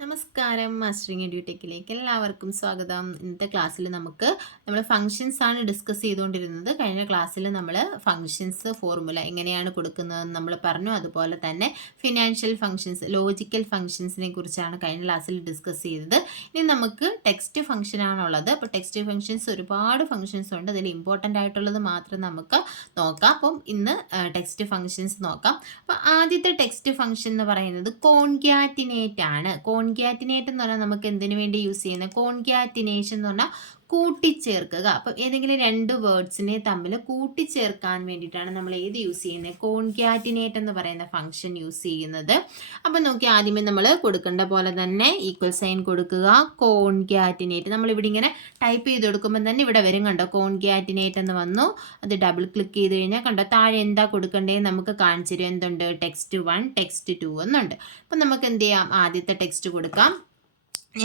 നമസ്കാരം, മാസ്റ്ററിങ് എഡ്യൂടെക്കിലേക്ക് എല്ലാവർക്കും സ്വാഗതം. ഇന്നത്തെ ക്ലാസ്സിൽ നമ്മൾ ഫങ്ഷൻസ് ആണ് ഡിസ്കസ് ചെയ്തുകൊണ്ടിരുന്നത്. കഴിഞ്ഞ ക്ലാസ്സിൽ നമ്മൾ ഫങ്ഷൻസ് ഫോർമുല എങ്ങനെയാണ് കൊടുക്കുന്നതെന്ന് നമ്മൾ പറഞ്ഞു. അതുപോലെ തന്നെ ഫിനാൻഷ്യൽ ഫങ്ഷൻസ്, ലോജിക്കൽ ഫങ്ഷൻസിനെ കുറിച്ചാണ് കഴിഞ്ഞ ക്ലാസ്സിൽ ഡിസ്കസ് ചെയ്തത്. ഇനി നമുക്ക് ടെക്സ്റ്റ് ഫങ്ഷൻ ആണുള്ളത്. അപ്പോൾ ടെക്സ്റ്റ് ഫങ്ഷൻസ് ഒരുപാട് ഫങ്ഷൻസ് ഉണ്ട്. അതിൽ ഇമ്പോർട്ടൻ്റ് ആയിട്ടുള്ളത് മാത്രം നമുക്ക് നോക്കാം. അപ്പം ഇന്ന് ടെക്സ്റ്റ് ഫങ്ഷൻസ് നോക്കാം. അപ്പോൾ ആദ്യത്തെ ടെക്സ്റ്റ് ഫങ്ഷൻ എന്ന് പറയുന്നത് കോൺക്യാറ്റിനേറ്റ് ആണ്. കോൺക്യാറ്റിനേറ്റ് എന്ന് പറഞ്ഞാൽ നമുക്ക് എന്തിനു വേണ്ടി യൂസ് ചെയ്യുന്നത്? കോൺക്യാറ്റിനേഷൻ എന്ന് പറഞ്ഞാൽ കൂട്ടിച്ചേർക്കുക. അപ്പം ഏതെങ്കിലും രണ്ട് വേർഡ്സിനെ തമ്മിൽ കൂട്ടിച്ചേർക്കാൻ വേണ്ടിയിട്ടാണ് നമ്മൾ ഏത് യൂസ് ചെയ്യുന്നത്? കോൺക്യാറ്റിനേറ്റ് എന്ന് പറയുന്ന ഫംഗ്ഷൻ യൂസ് ചെയ്യുന്നത്. അപ്പം നോക്കി, ആദ്യമേ നമ്മൾ കൊടുക്കേണ്ട പോലെ തന്നെ ഈക്വൽ സൈൻ കൊടുക്കുക. കോൺക്യാറ്റിനേറ്റ് നമ്മളിവിടെ ഇങ്ങനെ ടൈപ്പ് ചെയ്ത് കൊടുക്കുമ്പോൾ തന്നെ ഇവിടെ വരും, കണ്ടോ? കോൺക്യാറ്റിനേറ്റ് എന്ന് വന്നു. അത് ഡബിൾ ക്ലിക്ക് ചെയ്ത് കഴിഞ്ഞാൽ കണ്ടോ താഴെ എന്താ കൊടുക്കേണ്ടതെന്ന് നമുക്ക് കാണിച്ചു തരും. എന്തുണ്ട്? ടെക്സ്റ്റ് 1 ടെക്സ്റ്റ് 2 എന്നുണ്ട്. അപ്പം നമുക്ക് എന്ത് ചെയ്യാം? ആദ്യത്തെ ടെക്സ്റ്റ് കൊടുക്കാം.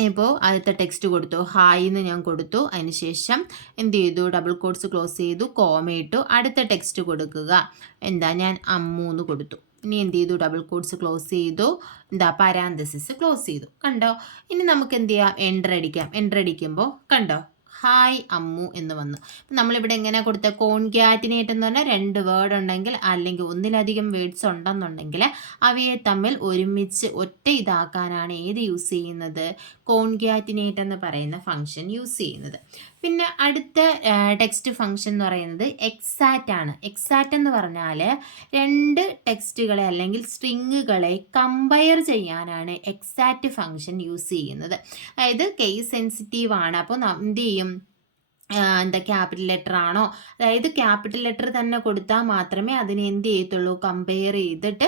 ഇപ്പോൾ ആദ്യത്തെ ടെക്സ്റ്റ് കൊടുത്തു, ഹായ് എന്ന് ഞാൻ കൊടുത്തു. അതിനുശേഷം എന്ത് ചെയ്തു? ഡബിൾ കോട്ട്സ് ക്ലോസ് ചെയ്തു, കോമ ഇട്ടു. അടുത്ത ടെക്സ്റ്റ് കൊടുക്കുക. എന്താ? ഞാൻ അമ്മു എന്ന് കൊടുത്തു. ഇനി എന്ത് ചെയ്തു? ഡബിൾ കോട്ട്സ് ക്ലോസ് ചെയ്തു, എന്താ പാരാന്തസിസ് ക്ലോസ് ചെയ്തു. കണ്ടോ? ഇനി നമുക്ക് എന്ത് ചെയ്യാം? എൻ്റർ അടിക്കാം. എൻ്റർ അടിക്കുമ്പോൾ കണ്ടോ ഹായ് അമ്മു എന്ന് വന്നു. നമ്മളിവിടെ എങ്ങനെ കൊടുത്ത? കോൺക്യാറ്റിനേറ്റ് എന്ന് പറഞ്ഞാൽ രണ്ട് വേർഡ് ഉണ്ടെങ്കിൽ അല്ലെങ്കിൽ ഒന്നിലധികം വേർഡ്സ് ഉണ്ടെന്നുണ്ടെങ്കിൽ അവയെ തമ്മിൽ ഒരുമിച്ച് ഒറ്റ ഇതാക്കാനാണ് ഏത് യൂസ് ചെയ്യുന്നത്? കോൺക്യാറ്റിനേറ്റ് എന്ന് പറയുന്ന ഫംഗ്ഷൻ യൂസ് ചെയ്യുന്നത്. പിന്നെ അടുത്ത ടെക്സ്റ്റ് ഫംഗ്ഷൻ എന്ന് പറയുന്നത് എക്സാറ്റ് ആണ്. എക്സാറ്റ് എന്ന് പറഞ്ഞാൽ രണ്ട് ടെക്സ്റ്റുകളെ അല്ലെങ്കിൽ സ്ട്രിങ്ങുകളെ കമ്പയർ ചെയ്യാനാണ് എക്സാറ്റ് ഫംഗ്ഷൻ യൂസ് ചെയ്യുന്നത്. അതായത് കേസ് സെൻസിറ്റീവ് ആണ്. അപ്പോൾ എന്ത് ചെയ്യും? എന്താ ക്യാപിറ്റൽ ലെറ്റർ ആണോ, അതായത് ക്യാപിറ്റൽ ലെറ്റർ തന്നെ കൊടുത്താൽ മാത്രമേ അതിനെ എന്ത് ചെയ്യത്തുള്ളൂ? കമ്പയർ ചെയ്തിട്ട്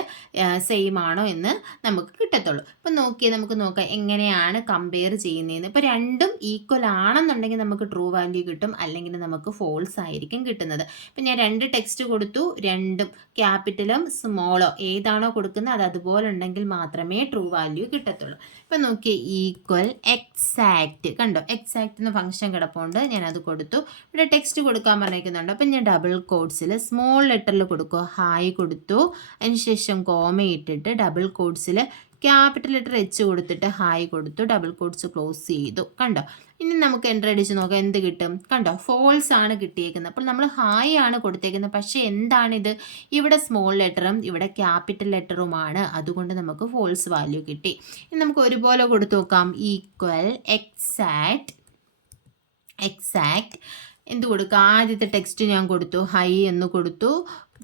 സെയിം ആണോ എന്ന് നമുക്ക് കിട്ടത്തുള്ളൂ. ഇപ്പം നമുക്ക് നോക്കാം എങ്ങനെയാണ് കമ്പയർ ചെയ്യുന്നതെന്ന്. ഇപ്പോൾ രണ്ടും ഈക്വൽ ആണെന്നുണ്ടെങ്കിൽ നമുക്ക് ട്രൂ വാല്യൂ കിട്ടും, അല്ലെങ്കിൽ നമുക്ക് ഫോൾസ് ആയിരിക്കും കിട്ടുന്നത്. ഇപ്പം ഞാൻ രണ്ട് ടെക്സ്റ്റ് കൊടുത്തു, രണ്ടും ക്യാപിറ്റലും സ്മോളോ ഏതാണോ കൊടുക്കുന്നത് അത് അതുപോലെ ഉണ്ടെങ്കിൽ മാത്രമേ ട്രൂ വാല്യൂ കിട്ടത്തുള്ളൂ. ഇപ്പം നോക്കി, ഈക്വൽ എക്സാക്റ്റ്. കണ്ടോ? എക്സാക്റ്റ് എന്ന ഫംഗ്ഷൻ കിടപ്പുണ്ട്, ഞാനത് കൊടുത്തു. ഇവിടെ ടെക്സ്റ്റ് കൊടുക്കാൻ പറഞ്ഞിരിക്കുന്നുണ്ട്. അപ്പം ഞാൻ ഡബിൾ കോട്ട്സിൽ സ്മോൾ ലെറ്ററിൽ കൊടുക്കുക, ഹായ് കൊടുത്തു. അതിനുശേഷം കോമ ഇട്ടിട്ട് ഡബിൾ കോട്ട്സിൽ ക്യാപിറ്റൽ ലെറ്റർ എച്ച് കൊടുത്തിട്ട് ഹായ് കൊടുത്തു, ഡബിൾ കോട്ട്സ് ക്ലോസ് ചെയ്തു. കണ്ടോ? ഇനി നമുക്ക് എൻ്റർ അടിച്ച് നോക്കാം എന്ത് കിട്ടും. കണ്ടോ? ഫോൾസ് ആണ് കിട്ടിയേക്കുന്നത്. അപ്പോൾ നമ്മൾ ഹായ് ആണ് കൊടുത്തേക്കുന്നത്, പക്ഷേ എന്താണിത്? ഇവിടെ സ്മോൾ ലെറ്ററും ഇവിടെ ക്യാപിറ്റൽ ലെറ്ററുമാണ്, അതുകൊണ്ട് നമുക്ക് ഫോൾസ് വാല്യൂ കിട്ടി. ഇനി നമുക്ക് ഒരുപോലെ കൊടുത്തു നോക്കാം. ഈക്വൽ എക്സാക്റ്റ് എന്ത് കൊടുക്കുക? ആദ്യത്തെ ടെക്സ്റ്റ് ഞാൻ കൊടുത്തു, ഹൈ എന്ന് കൊടുത്തു,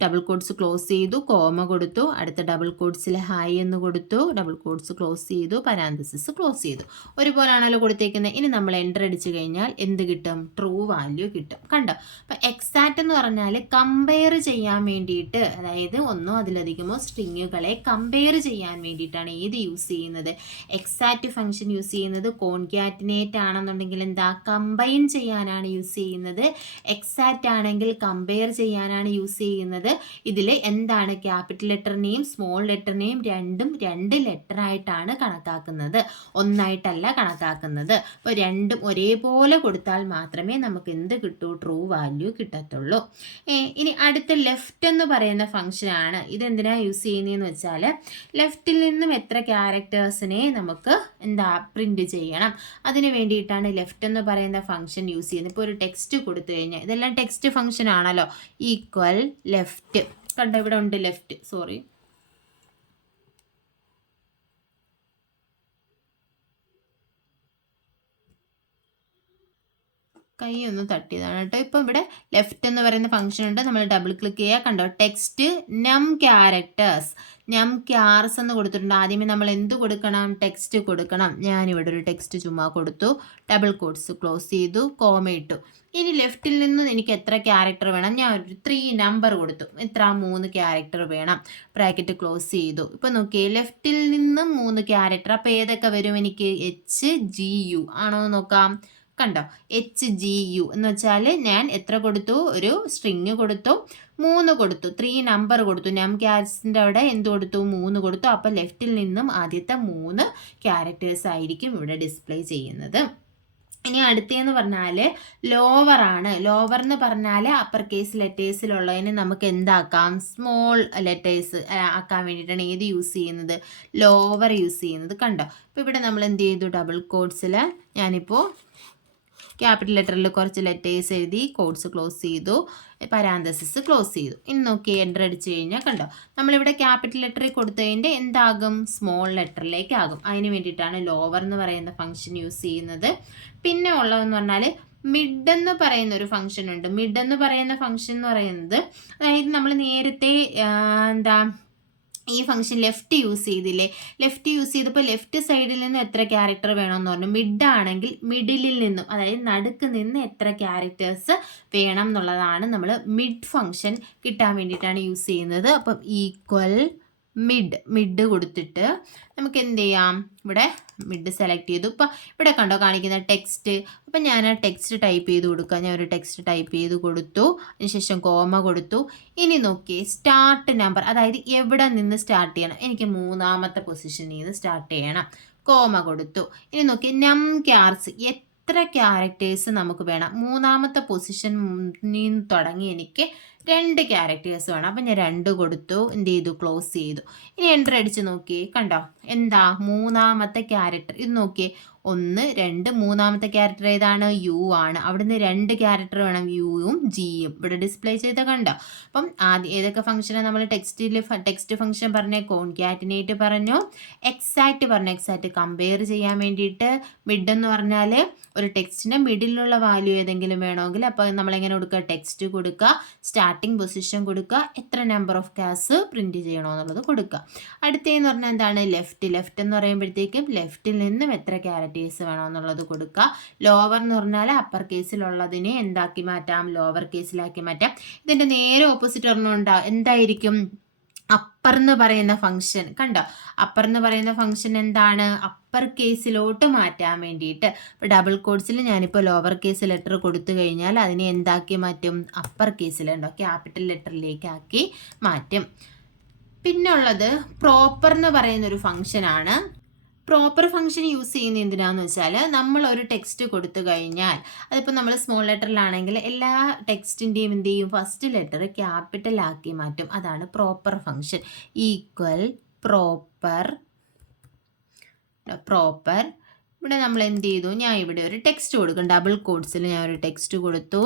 ഡബിൾ കോട്ട്സ് ക്ലോസ് ചെയ്തു, കോമ കൊടുത്തു. അടുത്ത ഡബിൾ കോട്ട്സിൽ ഹായ് എന്ന് കൊടുത്തു, ഡബിൾ കോട്ട്സ് ക്ലോസ് ചെയ്തു, പരാന്തസിസ് ക്ലോസ് ചെയ്തു. ഒരുപോലാണല്ലോ കൊടുത്തേക്കുന്നത്. ഇനി നമ്മൾ എൻ്റർ അടിച്ചു കഴിഞ്ഞാൽ എന്ത് കിട്ടും? ട്രൂ വാല്യൂ കിട്ടും. കണ്ടോ? അപ്പം എക്സാക്റ്റ് എന്ന് പറഞ്ഞാൽ കമ്പയർ ചെയ്യാൻ വേണ്ടിയിട്ട്, അതായത് ഒന്നോ അതിലധികമോ സ്ട്രിങ്ങുകളെ കമ്പയർ ചെയ്യാൻ വേണ്ടിയിട്ടാണ് ഏത് യൂസ് ചെയ്യുന്നത്? എക്സാക്റ്റ് ഫംഗ്ഷൻ യൂസ് ചെയ്യുന്നത്. കോൺക്യാറ്റിനേറ്റ് ആണെന്നുണ്ടെങ്കിൽ എന്താ? കമ്പൈൻ ചെയ്യാനാണ് യൂസ് ചെയ്യുന്നത്. എക്സാക്റ്റ് ആണെങ്കിൽ കമ്പയർ ചെയ്യാനാണ് യൂസ് ചെയ്യുന്നത്. ഇതിൽ എന്താണ്? ക്യാപിറ്റൽ ലെറ്ററിനെയും സ്മോൾ ലെറ്ററിനെയും രണ്ടും രണ്ട് ലെറ്റർ ആയിട്ടാണ് കണക്കാക്കുന്നത്, ഒന്നായിട്ടല്ല കണക്കാക്കുന്നത്. അപ്പോൾ രണ്ടും ഒരേപോലെ കൊടുത്താൽ മാത്രമേ നമുക്ക് എന്ത് കിട്ടൂ? ട്രൂ വാല്യൂ കിട്ടത്തുള്ളൂ. ഇനി അടുത്ത ലെഫ്റ്റ് എന്ന് പറയുന്ന ഫംഗ്ഷൻ ആണ്. ഇതെന്തിനാ യൂസ് ചെയ്യുന്നതെന്ന് വെച്ചാൽ ലെഫ്റ്റിൽ നിന്നും എത്ര ക്യാരക്ടേഴ്സിനെ നമുക്ക് എന്താ പ്രിന്റ് ചെയ്യണം, അതിന് വേണ്ടിയിട്ടാണ് ലെഫ്റ്റ് എന്ന് പറയുന്ന ഫംഗ്ഷൻ യൂസ് ചെയ്യുന്നത്. ഇപ്പോൾ ഒരു ടെക്സ്റ്റ് കൊടുത്തു കഴിഞ്ഞാൽ, ഇതെല്ലാം ടെക്സ്റ്റ് ഫംഗ്ഷൻ ആണല്ലോ. Equal left. കണ്ടോ? ഇവിടെ ഉണ്ട് ലെഫ്റ്റ്, സോറി. കൈ ഒന്ന് തട്ടിയതാണ് കേട്ടോ. ഇപ്പം ഇവിടെ ലെഫ്റ്റ് എന്ന് പറയുന്ന ഫംഗ്ഷൻ ഉണ്ട്. നമ്മൾ ഡബിൾ ക്ലിക്ക് ചെയ്യുക. കണ്ടോ? ടെക്സ്റ്റ് നം ക്യാരക്ടേഴ്സ്, നം ക്യാർസ് എന്ന് കൊടുത്തിട്ടുണ്ട്. ആദ്യമേ നമ്മൾ എന്ത് കൊടുക്കണം? ടെക്സ്റ്റ് കൊടുക്കണം. ഞാനിവിടെ ഒരു ടെക്സ്റ്റ് ചുമ്മാ കൊടുത്തു, ഡബിൾ കോട്ട്സ് ക്ലോസ് ചെയ്തു, കോമ ഇട്ടു. ഇനി ലെഫ്റ്റിൽ നിന്ന് എനിക്ക് എത്ര ക്യാരക്ടർ വേണം? ഞാൻ ഒരു 3 നമ്പർ കൊടുത്തു. എത്ര? 3 ക്യാരക്ടർ വേണം. ബ്രാക്കറ്റ് ക്ലോസ് ചെയ്തു. ഇപ്പം നോക്കിയേ, ലെഫ്റ്റിൽ നിന്ന് 3 ക്യാരക്ടർ. അപ്പോൾ ഏതൊക്കെ വരും എനിക്ക്? HGU ആണോ എന്ന് നോക്കാം. കണ്ടോ? HGU എന്ന് വെച്ചാൽ ഞാൻ എത്ര കൊടുത്തു? ഒരു സ്ട്രിങ് കൊടുത്തു, 3 കൊടുത്തു, 3 നമ്പർ കൊടുത്തു. നം ക്യാരക്ടേഴ്സിൻ്റെ അവിടെ എന്ത് കൊടുത്തു? 3 കൊടുത്തു. അപ്പോൾ ലെഫ്റ്റിൽ നിന്നും ആദ്യത്തെ 3 ക്യാരക്ടേഴ്സ് ആയിരിക്കും ഇവിടെ ഡിസ്പ്ലേ ചെയ്യുന്നത്. ഇനി അടുത്തതെന്ന് പറഞ്ഞാൽ ലോവറാണ്. ലോവർ എന്ന് പറഞ്ഞാൽ അപ്പർ കേസ് ലെറ്റേഴ്സിലുള്ളതിന് നമുക്ക് എന്താക്കാം, സ്മോൾ ലെറ്റേഴ്സ് ആക്കാൻ വേണ്ടിയിട്ടാണ് ഏത് യൂസ് ചെയ്യുന്നത്, ലോവർ യൂസ് ചെയ്യുന്നത്. കണ്ടോ? അപ്പോൾ ഇവിടെ നമ്മൾ എന്ത് ചെയ്തു, ഡബിൾ കോഡ്സിൽ ഞാനിപ്പോൾ ക്യാപിറ്റൽ ലെറ്ററിൽ കുറച്ച് ലെറ്റേഴ്സ് എഴുതി, കോഡ്സ് ക്ലോസ് ചെയ്തു, പരാന്തസിസ് ക്ലോസ് ചെയ്തു. ഇനി നോക്കി എൻ്റർ അടിച്ചു കഴിഞ്ഞാൽ കണ്ടോ, നമ്മളിവിടെ ക്യാപിറ്റൽ ലെറ്ററിൽ കൊടുത്തതിൻ്റെ എന്താകും, സ്മോൾ ലെറ്ററിലേക്ക് ആകും. അതിന് വേണ്ടിയിട്ടാണ് ലോവർ എന്ന് പറയുന്ന ഫംഗ്ഷൻ യൂസ് ചെയ്യുന്നത്. പിന്നെ ഉള്ളതെന്ന് പറഞ്ഞാൽ മിഡ് എന്ന് പറയുന്ന ഒരു ഫംഗ്ഷൻ ഉണ്ട്. മിഡ് എന്ന് പറയുന്ന ഫംഗ്ഷൻ എന്ന് പറയുന്നത്, അതായത് നമ്മൾ നേരത്തെ എന്താ ഈ ഫംഗ്ഷൻ ലെഫ്റ്റ് യൂസ് ചെയ്തില്ലേ, ലെഫ്റ്റ് യൂസ് ചെയ്തപ്പോൾ ലെഫ്റ്റ് സൈഡിൽ നിന്ന് എത്ര ക്യാരക്ടർ വേണമെന്ന് പറഞ്ഞു. മിഡ് ആണെങ്കിൽ മിഡിലിൽ നിന്നും, അതായത് നടുക്ക് നിന്ന് എത്ര ക്യാരക്ടേഴ്സ് വേണം എന്നുള്ളതാണ് നമ്മൾ മിഡ് ഫംഗ്ഷൻ കിട്ടാൻ വേണ്ടിയിട്ടാണ് യൂസ് ചെയ്യുന്നത്. അപ്പം ഈക്വൽ മിഡ് കൊടുത്തിട്ട് നമുക്ക് എന്ത് ചെയ്യാം, ഇവിടെ മിഡ് സെലക്ട് ചെയ്തു. ഇപ്പം ഇവിടെ കണ്ടോ കാണിക്കുന്ന ടെക്സ്റ്റ്, അപ്പം ഞാൻ ആ ടെക്സ്റ്റ് ടൈപ്പ് ചെയ്ത് കൊടുക്കുക. ഞാൻ ഒരു ടെക്സ്റ്റ് ടൈപ്പ് ചെയ്ത് കൊടുത്തു, അതിനുശേഷം കോമ കൊടുത്തു. ഇനി നോക്കി സ്റ്റാർട്ട് നമ്പർ, അതായത് എവിടെ നിന്ന് സ്റ്റാർട്ട് ചെയ്യണം, എനിക്ക് 3ാമത്തെ പൊസിഷനിൽ നിന്ന് സ്റ്റാർട്ട് ചെയ്യണം, കോമ കൊടുത്തു. ഇനി നോക്കി നം ക്യാർസ്, എത്ര ക്യാരക്ടേഴ്സ് നമുക്ക് വേണം, 3ാമത്തെ പൊസിഷനിൽ നിന്ന് തുടങ്ങി എനിക്ക് 2 ക്യാരക്ടേഴ്സ് വേണം. അപ്പം ഞാൻ 2 കൊടുത്തു, എന്ത് ചെയ്തു, ക്ലോസ് ചെയ്തു. ഇനി എൻ്റർ അടിച്ച് നോക്കിയേ, കണ്ടോ എന്താ 3ാമത്തെ ക്യാരക്ടർ, ഇത് നോക്കിയേ 1 2 3ാമത്തെ ക്യാരക്ടർ ഏതാണ്, യു ആണ്. അവിടുന്ന് 2 ക്യാരക്ടർ വേണം, യുവും ജിയും ഇവിടെ ഡിസ്പ്ലേ ചെയ്ത് കണ്ടോ. അപ്പം ആദ്യം ഏതൊക്കെ ഫംഗ്ഷനാണ് നമ്മൾ ടെക്സ്റ്റ് ഫംഗ്ഷൻ പറഞ്ഞ, കോൺകാറ്റിനേറ്റ് പറഞ്ഞു, എക്സാക്റ്റ് പറഞ്ഞു. എക്സാക്റ്റ് കമ്പയർ ചെയ്യാൻ വേണ്ടിയിട്ട്, മിഡ് എന്ന് പറഞ്ഞാൽ ഒരു ടെക്സ്റ്റിൻ്റെ മിഡിലുള്ള വാല്യൂ ഏതെങ്കിലും വേണമെങ്കിൽ അപ്പോൾ നമ്മളെങ്ങനെ കൊടുക്കുക, ടെക്സ്റ്റ് കൊടുക്കുക, സ്റ്റാർട്ടിങ് പൊസിഷൻ കൊടുക്കുക, എത്ര നമ്പർ ഓഫ് ക്യാസ് പ്രിൻറ്റ് ചെയ്യണമെന്നുള്ളത് കൊടുക്കുക. അടുത്തതെന്ന് പറഞ്ഞാൽ എന്താണ്, ലെഫ്റ്റ് എന്ന് പറയുമ്പോഴത്തേക്കും ലെഫ്റ്റിൽ നിന്നും എത്ര ക്യാരക്ടേഴ്സ് വേണമെന്നുള്ളത് കൊടുക്കുക. ലോവർ എന്ന് പറഞ്ഞാൽ അപ്പർ കേസിലുള്ളതിനെ എന്താക്കി മാറ്റാം, ലോവർ കേസിലാക്കി മാറ്റാം. ഇതിൻ്റെ നേരെ ഓപ്പോസിറ്റ് ഒരെണ്ണം എന്തായിരിക്കും, അപ്പർ എന്ന് പറയുന്ന ഫംഗ്ഷൻ. കണ്ടോ, അപ്പർ എന്ന് പറയുന്ന ഫംഗ്ഷൻ എന്താണ്, അപ്പർ കേസിലോട്ട് മാറ്റാൻ വേണ്ടിയിട്ട്. ഇപ്പോൾ ഡബിൾ കോഡ്സിൽ ഞാനിപ്പോൾ ലോവർ കേസ് ലെറ്റർ കൊടുത്തു കഴിഞ്ഞാൽ അതിനെ എന്താക്കി മാറ്റും, അപ്പർ കേസിലുണ്ടോ ക്യാപിറ്റൽ ലെറ്ററിലേക്ക് ആക്കി മാറ്റും. പിന്നെ ഉള്ളത് പ്രോപ്പർ എന്ന് പറയുന്ന ഒരു ഫംഗ്ഷനാണ്. പ്രോപ്പർ ഫംഗ്ഷൻ യൂസ് ചെയ്യുന്നത് എന്തിനാന്ന് വെച്ചാൽ, നമ്മൾ ഒരു ടെക്സ്റ്റ് കൊടുത്തു കഴിഞ്ഞാൽ, അതിപ്പോൾ നമ്മൾ സ്മോൾ ലെറ്ററിലാണെങ്കിൽ എല്ലാ ടെക്സ്റ്റിൻ്റെയും എന്ത് ചെയ്യും, ഫസ്റ്റ് ലെറ്റർ ക്യാപിറ്റൽ ആക്കി മാറ്റും. അതാണ് പ്രോപ്പർ ഫംഗ്ഷൻ. ഈക്വൽ പ്രോപ്പർ ഇവിടെ നമ്മൾ എന്ത് ചെയ്തു, ഞാൻ ഇവിടെ ഒരു ടെക്സ്റ്റ് കൊടുക്കും, ഡബിൾ കോഡ്സിൽ ഞാൻ ഒരു ടെക്സ്റ്റ് കൊടുത്തു,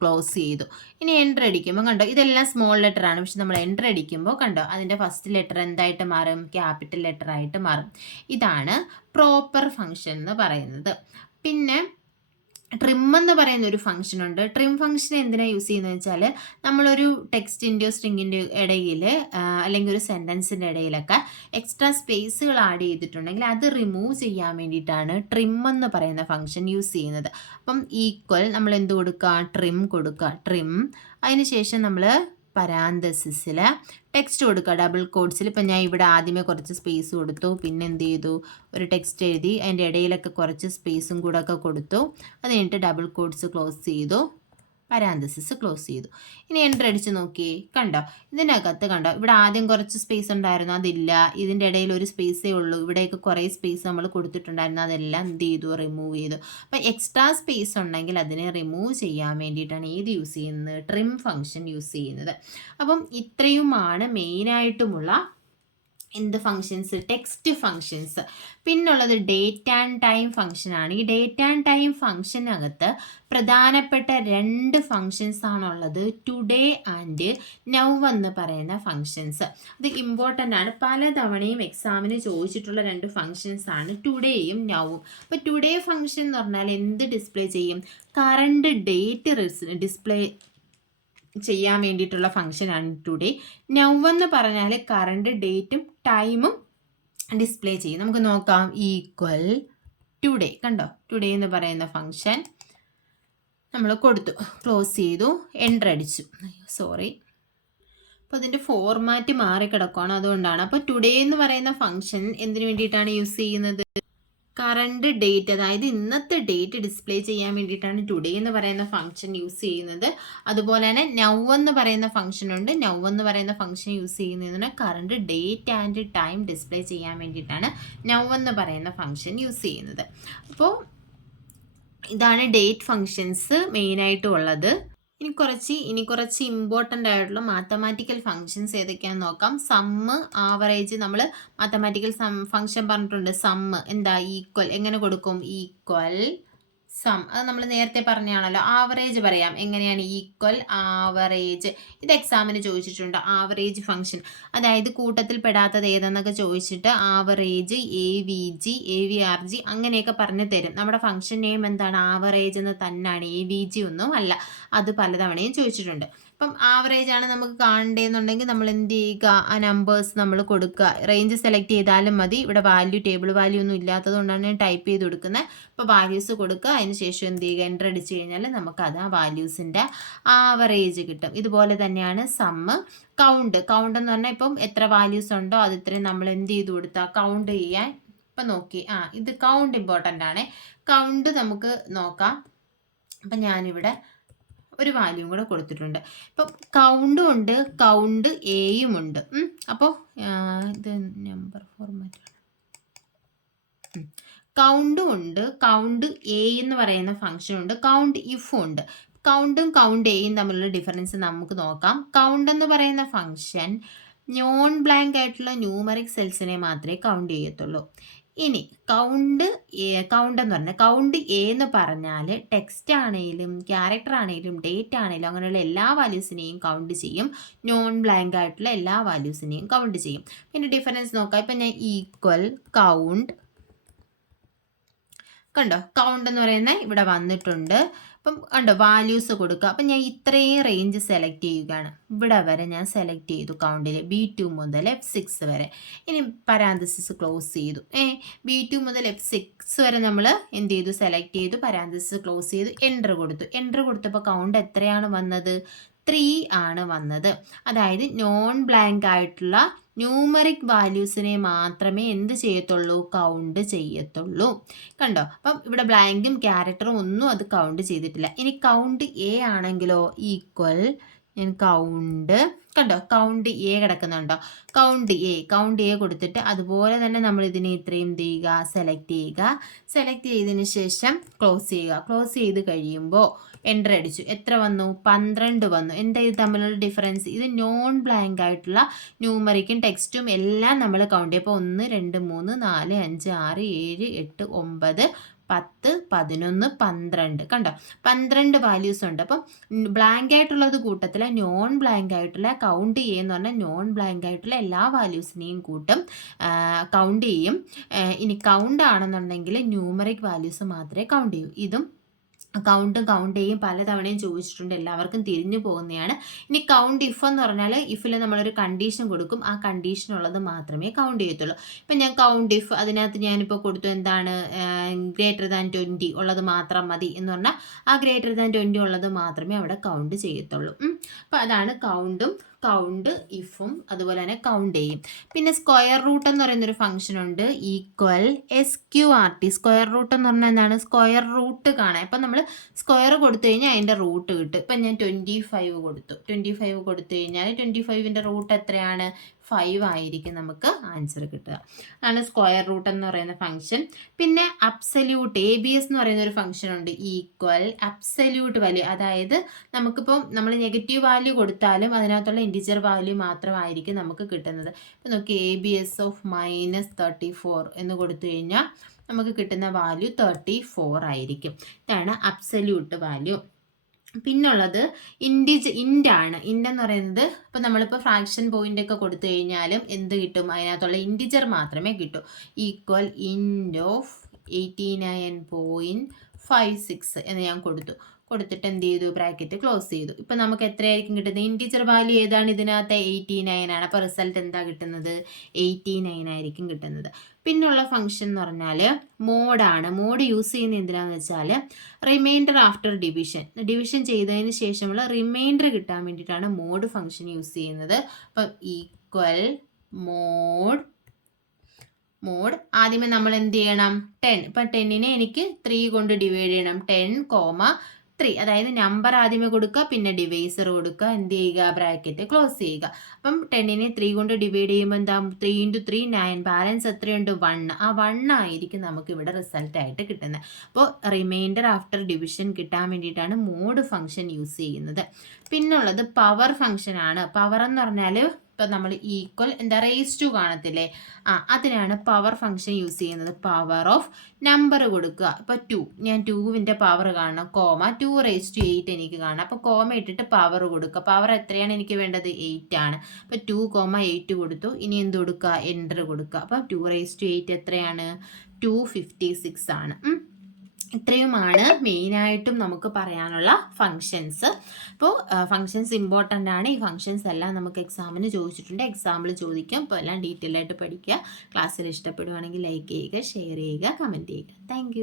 ക്ലോസ് ചെയ്തു. ഇനി എൻ്റർ അടിക്കുമ്പോൾ കണ്ടോ, ഇതെല്ലാം സ്മോൾ ലെറ്റർ ആണ്, പക്ഷെ നമ്മൾ എൻ്റർ അടിക്കുമ്പോൾ കണ്ടോ അതിൻ്റെ ഫസ്റ്റ് ലെറ്റർ എന്തായിട്ട് മാറും, ക്യാപിറ്റൽ ലെറ്റർ ആയിട്ട് മാറും. ഇതാണ് പ്രോപ്പർ ഫംഗ്ഷൻ എന്ന് പറയുന്നത്. പിന്നെ ട്രിം എന്ന് പറയുന്ന ഒരു ഫംഗ്ഷൻ ഉണ്ട്. ട്രിം ഫംഗ്ഷൻ എന്തിനാണ് യൂസ് ചെയ്യുന്നത് വെച്ചാൽ, നമ്മളൊരു ടെക്സ്റ്റിൻ്റെയോ സ്ട്രിങ്ങിൻ്റെയോ ഇടയിൽ അല്ലെങ്കിൽ ഒരു സെൻറ്റൻസിൻ്റെ ഇടയിലൊക്കെ എക്സ്ട്രാ സ്പേസുകൾ ആഡ് ചെയ്തിട്ടുണ്ടെങ്കിൽ അത് റിമൂവ് ചെയ്യാൻ വേണ്ടിയിട്ടാണ് ട്രിം എന്ന് പറയുന്ന ഫംഗ്ഷൻ യൂസ് ചെയ്യുന്നത്. അപ്പം ഈക്വൽ നമ്മൾ എന്ത് കൊടുക്കുക, ട്രിം കൊടുക്കുക, ട്രിം. അതിന് ശേഷം നമ്മൾ പരാന്തസിസിൽ ടെക്സ്റ്റ് കൊടുക്കുക, ഡബിൾ കോഡ്സിൽ. ഇപ്പം ഞാൻ ഇവിടെ ആദ്യമേ കുറച്ച് സ്പേസ് കൊടുത്തു, പിന്നെ എന്ത് ചെയ്തു, ഒരു ടെക്സ്റ്റ് എഴുതി, അതിൻ്റെ ഇടയിലൊക്കെ കുറച്ച് സ്പേസും കൂടെ ഒക്കെ കൊടുത്തു. അത് കഴിഞ്ഞിട്ട് ഡബിൾ കോഡ്സ് ക്ലോസ് ചെയ്തു, പരാന്തസിസ് ക്ലോസ് ചെയ്തു. ഇനി എൻ്റർ അടിച്ച് നോക്കിയേ, കണ്ടോ ഇതിനകത്ത് കണ്ടോ, ഇവിടെ ആദ്യം കുറച്ച് സ്പേസ് ഉണ്ടായിരുന്നു, അതില്ല. ഇതിൻ്റെ ഇടയിൽ ഒരു സ്പേസേ ഉള്ളൂ, ഇവിടെയൊക്കെ കുറേ സ്പേസ് നമ്മൾ കൊടുത്തിട്ടുണ്ടായിരുന്നു, അതെല്ലാം എന്ത് ചെയ്തു, റിമൂവ് ചെയ്തു. അപ്പം എക്സ്ട്രാ സ്പേസ് ഉണ്ടെങ്കിൽ അതിനെ റിമൂവ് ചെയ്യാൻ വേണ്ടിയിട്ടാണ് ഏത് യൂസ് ചെയ്യുന്നത്, ട്രിം ഫംഗ്ഷൻ യൂസ് ചെയ്യുന്നത്. അപ്പം ഇത്രയുമാണ് മെയിനായിട്ടുമുള്ള എന്ത് ഫങ്ഷൻസ്, ടെക്സ്റ്റ് ഫങ്ഷൻസ്. പിന്നുള്ളത് ഡേറ്റ് ആൻഡ് ടൈം ഫങ്ഷനാണ്. ഈ ഡേറ്റ് ആൻഡ് ടൈം ഫങ്ഷനകത്ത് പ്രധാനപ്പെട്ട 2 ഫങ്ഷൻസ് ആണുള്ളത്, ടുഡേ ആൻഡ് നൗ എന്ന് പറയുന്ന ഫങ്ഷൻസ്. അത് ഇമ്പോർട്ടൻ്റ് ആണ്, പലതവണയും എക്സാമിന് ചോദിച്ചിട്ടുള്ള 2 ഫങ്ഷൻസ് ആണ് ടുഡേയും നൗവും. അപ്പോൾ ടുഡേ ഫങ്ഷൻ എന്ന് പറഞ്ഞാൽ എന്ത് ഡിസ്പ്ലേ ചെയ്യും, കറണ്ട് ഡേറ്റ് ഡിസ്പ്ലേ ചെയ്യാൻ വേണ്ടിയിട്ടുള്ള ഫംഗ്ഷനാണ് ടുഡേ. നൗ എന്ന് പറഞ്ഞാൽ കറണ്ട് ഡേറ്റും ടൈമും ഡിസ്പ്ലേ ചെയ്യും. നമുക്ക് നോക്കാം, ഈക്വൽ ടുഡേ. കണ്ടോ, ടുഡേ എന്ന് പറയുന്ന ഫംഗ്ഷൻ നമ്മൾ കൊടുത്തു, ക്ലോസ് ചെയ്തു, എൻ്റർ അടിച്ചു. സോറി, അപ്പോൾ അതിൻ്റെ ഫോർമാറ്റ് മാറിക്കിടക്കുകയാണ്, അതുകൊണ്ടാണ്. അപ്പോൾ ടുഡേ എന്ന് പറയുന്ന ഫംഗ്ഷൻ എന്തിനു വേണ്ടിയിട്ടാണ് യൂസ് ചെയ്യുന്നത്, കറണ്ട് ഡേറ്റ്, അതായത് ഇന്നത്തെ ഡേറ്റ് ഡിസ്പ്ലേ ചെയ്യാൻ വേണ്ടിയിട്ടാണ് ടുഡേ എന്ന് പറയുന്ന ഫംഗ്ഷൻ യൂസ് ചെയ്യുന്നത്. അതുപോലെ തന്നെ നൗ എന്ന് പറയുന്ന ഫംഗ്ഷൻ ഉണ്ട്. നൗ എന്ന് പറയുന്ന ഫംഗ്ഷൻ യൂസ് ചെയ്യുന്നതിന് current date and time display ചെയ്യാൻ വേണ്ടിയിട്ടാണ് നൗ എന്ന് പറയുന്ന ഫംഗ്ഷൻ യൂസ് ചെയ്യുന്നത്. അപ്പോൾ ഇതാണ് ഡേറ്റ് ഫങ്ഷൻസ് മെയിനായിട്ടും ഉള്ളത്. ഇനി കുറച്ച് ഇമ്പോർട്ടൻ്റ് ആയിട്ടുള്ള മാത്തമാറ്റിക്കൽ ഫങ്ഷൻസ് ഏതൊക്കെയാണെന്ന് നോക്കാം. Sum, average. നമ്മൾ മാത്തമാറ്റിക്കൽ ഫങ്ഷൻ പറഞ്ഞിട്ടുണ്ട്. സമ്മ് എന്താ, ഈക്വൽ. എങ്ങനെ കൊടുക്കും? Equal sum. അത് നമ്മൾ നേരത്തെ പറഞ്ഞാണല്ലോ. ആവറേജ് പറയാം. എങ്ങനെയാണ്? Equal average. ഇത് എക്സാമിന് ചോദിച്ചിട്ടുണ്ട്. ആവറേജ് ഫംഗ്ഷൻ, അതായത് കൂട്ടത്തിൽ പെടാത്തത് ഏതെന്നൊക്കെ ചോദിച്ചിട്ട് ആവറേജ്, AVG, അങ്ങനെയൊക്കെ പറഞ്ഞു തരും. നമ്മുടെ ഫംഗ്ഷൻ നെയിം എന്താണ്? ആവറേജ് എന്ന് തന്നെയാണ്, AVG ഒന്നും അല്ല. അത് പലതവണയും ചോദിച്ചിട്ടുണ്ട്. അപ്പം ആവറേജ് ആണ് നമുക്ക് കാണേണ്ടതെന്നുണ്ടെങ്കിൽ നമ്മൾ എന്ത് ചെയ്യുക? ആ നമ്പേഴ്സ് നമ്മൾ കൊടുക്കുക. റേഞ്ച് സെലക്ട് ചെയ്താലും മതി. ഇവിടെ ടേബിൾ വാല്യൂ ഒന്നും ഇല്ലാത്തത് കൊണ്ടാണ് ഞാൻ ടൈപ്പ് ചെയ്ത് കൊടുക്കുന്നത്. അപ്പോൾ വാല്യൂസ് കൊടുക്കുക. അതിന് ശേഷം എന്ത് ചെയ്യുക? എൻ്റർ അടിച്ച് കഴിഞ്ഞാൽ നമുക്കത് ആ വാല്യൂസിൻ്റെ ആവറേജ് കിട്ടും. ഇതുപോലെ തന്നെയാണ് സമ്മ്. കൗണ്ട് എന്ന് പറഞ്ഞാൽ ഇപ്പം എത്ര വാല്യൂസ് ഉണ്ടോ അത് ഇത്രയും നമ്മൾ എന്ത് ചെയ്ത് കൊടുത്താൽ കൗണ്ട് ചെയ്യാൻ. ഇപ്പം നോക്കി, ഇത് കൗണ്ട് ഇമ്പോർട്ടൻ്റ് ആണ്. കൗണ്ട് നമുക്ക് നോക്കാം. അപ്പം ഞാനിവിടെ ഒരു വാല്യൂ കൂടെ കൊടുത്തിട്ടുണ്ട്. ഇപ്പം കൗണ്ടും ഉണ്ട്, കൗണ്ട് എയും ഉണ്ട്. അപ്പോൾ ഇത് നമ്പർ ഫോർമാറ്റ്. കൗണ്ടും ഉണ്ട്, കൗണ്ട് എ എന്ന് പറയുന്ന ഫംഗ്ഷൻ ഉണ്ട്, കൗണ്ട് ഇഫും ഉണ്ട്. കൗണ്ടും കൗണ്ട് എയും തമ്മിലുള്ള ഡിഫറൻസ് നമുക്ക് നോക്കാം. കൗണ്ട് എന്ന് പറയുന്ന ഫംഗ്ഷൻ നോൺ ബ്ലാങ്ക് ആയിട്ടുള്ള ന്യൂമറിക് സെൽസിനെ മാത്രമേ കൗണ്ട് ചെയ്യത്തുള്ളൂ. ഇനി കൗണ്ട് എന്ന് പറഞ്ഞാൽ കൗണ്ട് എ എന്ന് പറഞ്ഞാൽ ടെക്സ്റ്റ് ആണെങ്കിലും ക്യാരക്ടർ ആണെങ്കിലും ഡേറ്റ് ആണെങ്കിലും അങ്ങനെയുള്ള എല്ലാ വാല്യൂസിനെയും കൗണ്ട് ചെയ്യും. നോൺ ബ്ലാങ്ക് ആയിട്ടുള്ള എല്ലാ വാല്യൂസിനെയും കൗണ്ട് ചെയ്യും. പിന്നെ ഡിഫറൻസ് നോക്കാം. ഇപ്പം ഞാൻ ഈക്വൽ കൗണ്ട് കണ്ടോ, കൗണ്ട് എന്ന് പറയുന്നത് ഇവിടെ വന്നിട്ടുണ്ട്. അപ്പം കണ്ടോ വാല്യൂസ് കൊടുക്കുക. അപ്പം ഞാൻ ഇത്രയും റേഞ്ച് സെലക്ട് ചെയ്യുകയാണ്. ഇവിടെ വരെ ഞാൻ സെലക്ട് ചെയ്തു കൗണ്ടിൽ B2 മുതൽ F6 വരെ. ഇനി പരാന്തസിസ് ക്ലോസ് ചെയ്തു. B2 മുതൽ F6 വരെ നമ്മൾ എന്ത് ചെയ്തു? സെലക്ട് ചെയ്തു, പരാന്തസിസ് ക്ലോസ് ചെയ്തു, എൻ്റർ കൊടുത്തു. എൻ്റർ കൊടുത്തപ്പോൾ കൗണ്ട് എത്രയാണ് വന്നത്? 3 ആണ് വന്നത്. അതായത് നോൺ ബ്ലാങ്ക് ആയിട്ടുള്ള ന്യൂമറിക് വാല്യൂസിനെ മാത്രമേ എന്ത് ചെയ്യത്തുള്ളൂ? കൗണ്ട് ചെയ്യത്തുള്ളൂ. കണ്ടോ? അപ്പം ഇവിടെ ബ്ലാങ്കും ക്യാരക്ടറും ഒന്നും അത് കൗണ്ട് ചെയ്തിട്ടില്ല. ഇനി കൗണ്ട് എ ആണെങ്കിലോ ഈക്വൽ ഞാൻ കൗണ്ട്, കണ്ടോ കൗണ്ട് എ കിടക്കുന്നുണ്ടോ? കൗണ്ട് എ കൊടുത്തിട്ട് അതുപോലെ തന്നെ നമ്മൾ ഇതിനെ ഇത്രയും ചെയ്യുക, സെലക്ട് ചെയ്യുക. സെലക്ട് ചെയ്തതിന് ശേഷം ക്ലോസ് ചെയ്യുക. ക്ലോസ് ചെയ്ത് കഴിയുമ്പോൾ എൻ്റർ അടിച്ചു. എത്ര വന്നു? 12 വന്നു. എന്താ ഇത് തമ്മിലുള്ള ഡിഫറൻസ്? ഇത് നോൺ ബ്ലാങ്ക് ആയിട്ടുള്ള ന്യൂമറിക്കും ടെക്സ്റ്റും എല്ലാം നമ്മൾ കൗണ്ട് ചെയ്യും. അപ്പോൾ 1 2 3 4 5 6 7 8 9 10 11 12 കണ്ടോ? 12 വാല്യൂസ് ഉണ്ട്. അപ്പം ബ്ലാങ്ക് ആയിട്ടുള്ളത് കൂട്ടത്തിൽ നോൺ ബ്ലാങ്ക് ആയിട്ടുള്ള കൗണ്ട് ചെയ്യുമെന്ന് പറഞ്ഞാൽ നോൺ ബ്ലാങ്ക് ആയിട്ടുള്ള എല്ലാ വാല്യൂസിനെയും കൂട്ടും, കൗണ്ട് ചെയ്യും. ഇനി കൗണ്ട് ആണെന്നുണ്ടെങ്കിൽ ന്യൂമറിക് വാല്യൂസ് മാത്രമേ കൗണ്ട് ചെയ്യൂ. ഇതും കൗണ്ട് ചെയ്യും പലതവണയും ചോദിച്ചിട്ടുണ്ട്, എല്ലാവർക്കും തിരിഞ്ഞു പോകുന്നതാണ്. ഇനി കൗണ്ട് ഇഫ് എന്ന് പറഞ്ഞാൽ ഇഫിൽ നമ്മളൊരു കണ്ടീഷൻ കൊടുക്കും, ആ കണ്ടീഷൻ ഉള്ളത് മാത്രമേ കൗണ്ട് ചെയ്യത്തുള്ളൂ. ഇപ്പം ഞാൻ കൗണ്ട് ഇഫ് അതിനകത്ത് ഞാനിപ്പോൾ കൊടുത്തു എന്താണ്? >20 ഉള്ളത് മാത്രം മതി എന്ന് പറഞ്ഞാൽ ആ >20 ഉള്ളത് മാത്രമേ അവിടെ കൗണ്ട് ചെയ്യത്തുള്ളൂ. അപ്പം അതാണ് കൗണ്ട് ഇഫും അതുപോലെ തന്നെ കൗണ്ട് ചെയ്യും. പിന്നെ സ്ക്വയർ റൂട്ട് എന്ന് പറയുന്നൊരു ഫംഗ്ഷൻ ഉണ്ട്, ഈക്വൽ SQRT. സ്ക്വയർ റൂട്ട് എന്ന് പറഞ്ഞാൽ എന്താണ്? സ്ക്വയർ റൂട്ട് കാണാം. അപ്പം നമ്മൾ സ്ക്വയർ കൊടുത്തു കഴിഞ്ഞാൽ അതിൻ്റെ റൂട്ട് കിട്ടും. ഇപ്പം ഞാൻ 25 കൊടുത്തു. 25 കൊടുത്തു കഴിഞ്ഞാൽ 25ൻ്റെ റൂട്ട് എത്രയാണ്? 5 ആയിരിക്കും നമുക്ക് ആൻസർ കിട്ടുക. അതാണ് സ്ക്വയർ റൂട്ട് എന്ന് പറയുന്ന ഫംഗ്ഷൻ. പിന്നെ അബ്സല്യൂട്ട് ABS എന്ന് പറയുന്ന ഒരു ഫംഗ്ഷൻ ഉണ്ട്, ഈക്വൽ അബ്സല്യൂട്ട് വാല്യൂ. അതായത് നമുക്കിപ്പം നമ്മൾ നെഗറ്റീവ് വാല്യൂ കൊടുത്താലും അതിനകത്തുള്ള ഇൻറ്റിജർ വാല്യൂ മാത്രമായിരിക്കും നമുക്ക് കിട്ടുന്നത്. ഇപ്പം നോക്കി ABS ഓഫ് -34 എന്ന് കൊടുത്തു കഴിഞ്ഞാൽ നമുക്ക് കിട്ടുന്ന വാല്യൂ 34 ആയിരിക്കും. ഇതാണ് അബ്സല്യൂട്ട് വാല്യൂ. പിന്നുള്ളത് ഇൻ്റാണ്. ഇൻ്റ് എന്ന് പറയുന്നത് ഇപ്പം നമ്മളിപ്പോൾ ഫ്രാക്ഷൻ പോയിന്റ് ഒക്കെ കൊടുത്തു കഴിഞ്ഞാലും എന്ത് കിട്ടും? അതിനകത്തുള്ള ഇൻറ്റിജർ മാത്രമേ കിട്ടൂ. ഈക്വൽ ഇൻറ്റ് ഓഫ് 89.56 എന്ന് ഞാൻ കൊടുത്തിട്ട് എന്ത് ചെയ്തു? ബ്രാക്കറ്റ് ക്ലോസ് ചെയ്തു. ഇപ്പം നമുക്ക് എത്രയായിരിക്കും കിട്ടുന്നത്? ഇൻറ്റിജർ വാല്യൂ ഏതാണ്? ഇതിനകത്ത് 89 ആണ്. അപ്പോൾ റിസൾട്ട് എന്താ കിട്ടുന്നത്? 89 ആയിരിക്കും കിട്ടുന്നത്. പിന്നുള്ള ഫംഗ്ഷൻ എന്ന് പറഞ്ഞാൽ മോഡാണ്. മോഡ് യൂസ് ചെയ്യുന്നത് എന്തിനാന്ന് വെച്ചാൽ റിമൈൻഡർ ആഫ്റ്റർ ഡിവിഷൻ ചെയ്തതിന് ശേഷമുള്ള റിമൈൻഡർ കിട്ടാൻ വേണ്ടിയിട്ടാണ് മോഡ് ഫംഗ്ഷൻ യൂസ് ചെയ്യുന്നത്. അപ്പം ഈക്വൽ മോഡ് ആദ്യമേ നമ്മൾ എന്ത് ചെയ്യണം? 10. ഇപ്പം 10നെ എനിക്ക് 3 കൊണ്ട് ഡിവൈഡ് ചെയ്യണം. 10, 3 അതായത് നമ്പർ ആദ്യമേ കൊടുക്കുക, പിന്നെ ഡിവൈസർ കൊടുക്കുക, എന്ത് ചെയ്യുക, ബ്രാക്കറ്റ് ക്ലോസ് ചെയ്യുക. അപ്പം 10നെ 3 കൊണ്ട് ഡിവൈഡ് ചെയ്യുമ്പോൾ എന്താ 3 × 3 9, ബാലൻസ് എത്രയുണ്ട് 1. ആ 1 ആയിരിക്കും നമുക്ക് ഇവിടെ റിസൾട്ട് ആയിട്ട് കിട്ടുന്നത്. അപ്പോൾ റിമൈൻഡർ ആഫ്റ്റർ ഡിവിഷൻ കിട്ടാൻ വേണ്ടിയിട്ടാണ് മോഡ് ഫംഗ്ഷൻ യൂസ് ചെയ്യുന്നത്. പിന്നുള്ളത് പവർ ഫംഗ്ഷൻ ആണ്. പവർ എന്ന് പറഞ്ഞാൽ ഇപ്പം നമ്മൾ ഈക്വൽ എന്താ റേസ് ടു കാണത്തില്ലേ, അതിനാണ് പവർ ഫംഗ്ഷൻ യൂസ് ചെയ്യുന്നത്. പവർ ഓഫ് നമ്പർ കൊടുക്കുക. ഇപ്പോൾ 2, ഞാൻ 2വിൻ്റെ പവർ കാണണം, കോമ 2⁸ എനിക്ക് കാണാം. അപ്പോൾ കോമ ഇട്ടിട്ട് പവർ കൊടുക്കുക. പവർ എത്രയാണ് എനിക്ക് വേണ്ടത്, 8 ആണ്. അപ്പോൾ 2,8 കൊടുത്തു. ഇനി എന്ത് കൊടുക്കുക, എൻ്റർ കൊടുക്കുക. അപ്പോൾ 2⁸ എത്രയാണ്, 256 ആണ്. ഇത്രയുമാണ് മെയിനായിട്ടും നമുക്ക് പറയാനുള്ള ഫങ്ഷൻസ്. അപ്പോൾ ഫങ്ഷൻസ് ഇമ്പോർട്ടൻ്റ് ആണ്. ഈ ഫങ്ഷൻസ് എല്ലാം നമുക്ക് എക്സാമിന് ചോദിച്ചിട്ടുണ്ട്, എക്സാമ്പിൾ ചോദിക്കും. അപ്പോൾ എല്ലാം ഡീറ്റെയിൽ ആയിട്ട് പഠിക്കുക. ക്ലാസ്സിൽ ഇഷ്ടപ്പെടുവാണെങ്കിൽ ലൈക്ക് ചെയ്യുക, ഷെയർ ചെയ്യുക, കമൻറ്റ് ചെയ്യുക. താങ്ക്